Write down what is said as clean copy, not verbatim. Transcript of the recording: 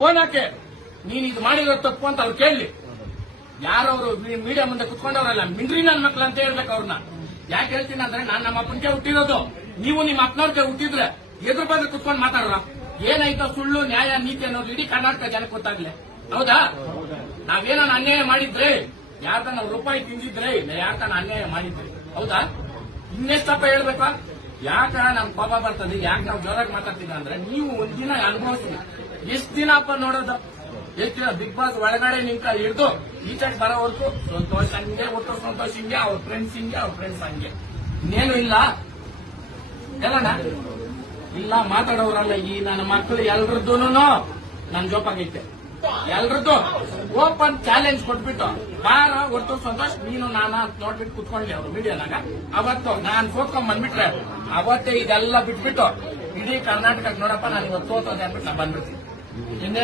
Phone ಹಾಕೆ ನೀನ್ ಇದು ಮಾಡಿರೋ ತಪ್ಪು ಅಂತ ಅವ್ರು ಕೇಳಲಿ. ಯಾರವರು ಮೀಡಿಯಾ ಮುಂದೆ ಕುತ್ಕೊಂಡವ್ರಲ್ಲ, ಮಿಂಡ್ರಿ ನನ್ನ ಮಕ್ಳು ಅಂತ ಹೇಳ್ಬೇಕು ಅವ್ರನ್ನ. ಯಾಕೆ ಹೇಳ್ತೀನಿ ಅಂದ್ರೆ ನಾನು ನಮ್ಮ ಅಪ್ಪನಿಗೆ ಹುಟ್ಟಿರೋದು, ನೀವು ನಿಮ್ಮ ಅಪ್ಪನವ್ರಿಗೆ ಹುಟ್ಟಿದ್ರೆ ಎದುರು ಬಂದ್ರೆ ಕುತ್ಕೊಂಡು ಮಾತಾಡ್ರ. ಏನಾಯ್ತೋ ಸುಳ್ಳು ನ್ಯಾಯ ನೀತಿ ಅನ್ನೋದು ಇಡೀ ಕರ್ನಾಟಕ ಜನಕ್ಕೆ ಗೊತ್ತಾಗ್ಲಿ. ಹೌದಾ? ನಾವೇನೋ ಅನ್ಯಾಯ ಮಾಡಿದ್ರೆ, ಯಾರ್ದನ್ನ ರೂಪಾಯಿ ತಿಂದಿದ್ರೆ, ಯಾರ್ದನ್ನ ಅನ್ಯಾಯ ಮಾಡಿದ್ರೆ, ಹೌದಾ? ಇನ್ನೆಷ್ಟಪ್ಪ ಹೇಳ್ಬೇಕಾ? ಯಾಕ ನಮ್ ಕೋಪ ಬರ್ತದೆ, ಯಾಕೆ ನಾವು ಜೋರಾಗಿ ಮಾತಾಡ್ತೀವಿ ಅಂದ್ರೆ ನೀವು ಒಂದಿನ ಅನುಭವಿಸ್ತೀವಿ. ಎಷ್ಟ್ ದಿನ ಅಪ್ಪ ನೋಡೋದು? ಎಷ್ಟು ದಿನ ಬಿಗ್ ಬಾಸ್ ಒಳಗಡೆ ನಿಂತ ಹಿಡಿದು ಈಚೆಗೆ ಬರೋವರೆಗೂ ಸಂತೋಷ್ ಹಂಗೆ, ಒಟ್ಟು ಸಂತೋಷ್ ಹಿಂಗೆ, ಅವ್ರ ಫ್ರೆಂಡ್ಸ್ ಹಿಂಗೆ, ಅವ್ರ ಫ್ರೆಂಡ್ಸ್ ಹಂಗೆ. ಇನ್ನೇನು ಇಲ್ಲ ಹೇಳೋಣ. ಇಲ್ಲ ಮಾತಾಡೋರಲ್ಲ ಈ ನನ್ನ ಮಕ್ಕಳು ಎಲ್ರದ್ದೂನು ನನ್ ಜೋಪಾಗೈತೆ. ಎಲ್ರದ್ದು ಓಪನ್ ಚಾಲೆಂಜ್ ಕೊಟ್ಬಿಟ್ಟು ಬಾರ ಒಟ್ಟು ಸಂತೋಷ್ ನೀನು ನಾನು ನೋಡ್ಬಿಟ್ಟು ಕುತ್ಕೊಂಡ್ಲಿ ಅವ್ರು ಮೀಡಿಯಾನಾಗ. ಅವತ್ತು ನಾನ್ ಸೋತ್ಕೊಂಡ್ ಬಂದ್ಬಿಟ್ರೆ ಅವತ್ತೇ ಇದೆಲ್ಲ ಬಿಟ್ಬಿಟ್ಟು ಇಡೀ ಕರ್ನಾಟಕಕ್ಕೆ ನೋಡಪ್ಪ ನಾನು ಇವತ್ತು ಸೋತೋದೆ ಅಂದ್ಬಿಟ್ಟು ನಾ ಬಂದ್ಬಿಡ್ತೀನಿ. ಇನ್ನೇನು